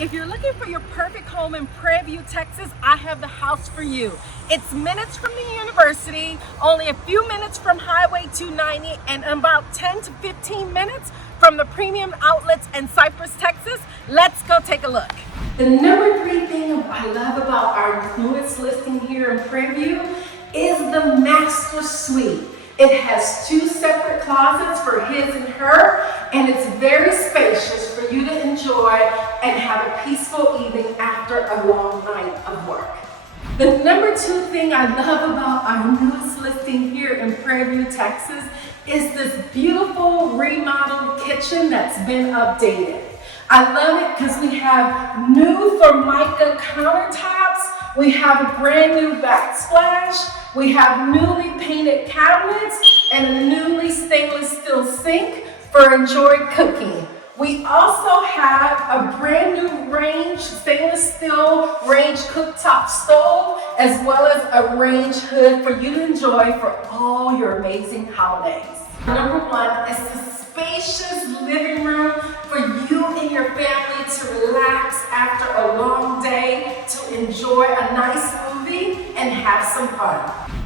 If you're looking for your perfect home in Prairie View, Texas, I have the house for you. It's minutes from the university, only a few minutes from Highway 290, and about 10 to 15 minutes from the premium outlets in Cypress, Texas. Let's go take a look. The number 3 thing I love about our newest listing here in Prairie View is the master suite. It has 2 separate closets for his and her, and it's very spacious for you to enjoy and have a peaceful evening after a long night of work. The number 2 thing I love about our newest listing here in Prairie View, Texas is this beautiful remodeled kitchen that's been updated. I love it because we have new Formica countertops, we have a brand new backsplash, we have newly painted cabinets, and a newly stainless steel sink for enjoyed cooking. We also have a brand new range, stainless steel range cooktop stove, as well as a range hood for you to enjoy for all your amazing holidays. Number 1 is the spacious living room for you and your family to relax after a long day, to enjoy a nice movie and have some fun.